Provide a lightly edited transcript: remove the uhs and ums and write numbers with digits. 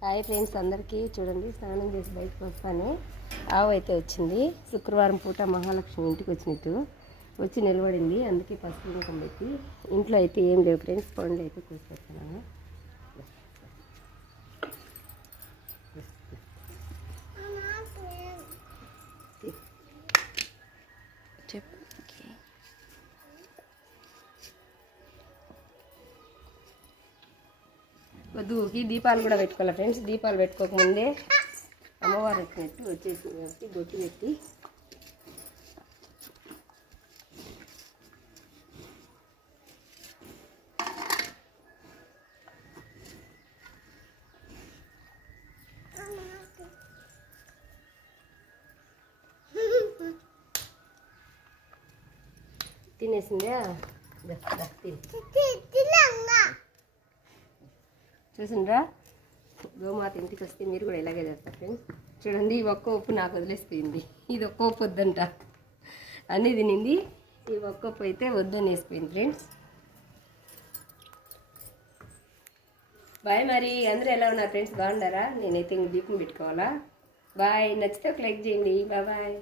Hi friends అందరికీ. చూడండి, స్నానం చేసి బయటకు వస్తానే ఆవు అయితే వచ్చింది. శుక్రవారం పూట మహాలక్ష్మి ఇంటికి వచ్చినట్టు వచ్చి నిలబడింది. అందుకే పసుపు కుంకుమ పెట్టి ఇంట్లో అయితే ఏం లేవు ఫ్రెండ్స్, పండ్లు అయితే కోసుకొస్తున్నాను. వద్దుకి దీపాలు కూడా పెట్టుకోవాలి ఫ్రెండ్స్. దీపాలు పెట్టుకోకముందే అమ్మవారు వచ్చినట్టు వచ్చేసి బొట్టు పెట్టి తినేసిందా? చూసిండ్రా, గోమాత ఇంటికి వస్తే మీరు కూడా ఇలాగే చేస్తారు ఫ్రెండ్స్. చూడండి, ఈ ఒక్క ఉప్పు నాకు వదిలేసిపోయింది. ఇది ఒక్క ఉప్పు వద్దంట, అన్నీ తినింది. ఈ ఒక్క ఉప్పు అయితే వద్దని వేసిపోయింది ఫ్రెండ్స్. బాయ్. మరి అందరూ ఎలా ఉన్నారు ఫ్రెండ్స్? బాగుండారా? నేనైతే ఇంక దీపం పెట్టుకోవాలా. బాయ్. నచ్చితే ఒక లైక్ చేయండి. బాయ్.